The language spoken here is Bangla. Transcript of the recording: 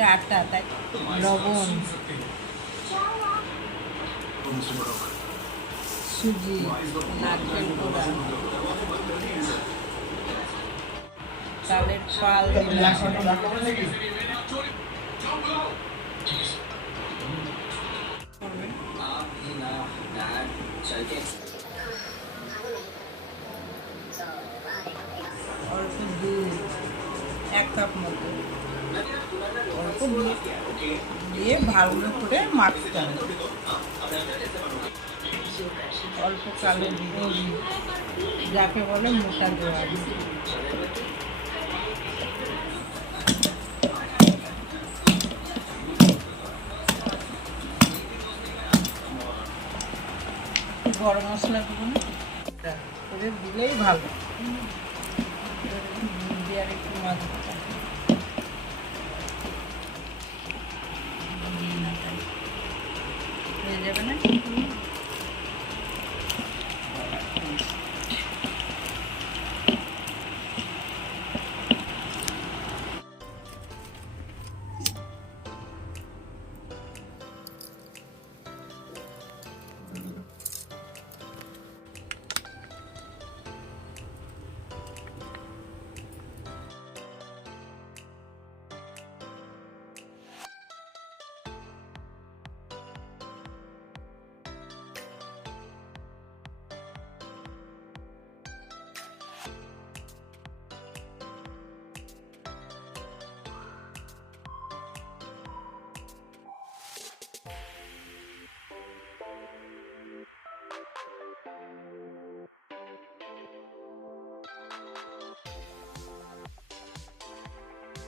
এটা আটা, তাই লবণ, সুজি, নারকেল কোড়া, চালের পাল অল্প দুধ 1 কাপ মতো অল্প দুধ দিয়ে ভালো করে মাখতে হবে। অল্প কালো জিরে, যাকে বলে মোটা জোয়ান, গরম মশলা দেবেন, এদের দিলেই ভালো। দিয়ে আর একটু মাঝে হয়ে যাবে না।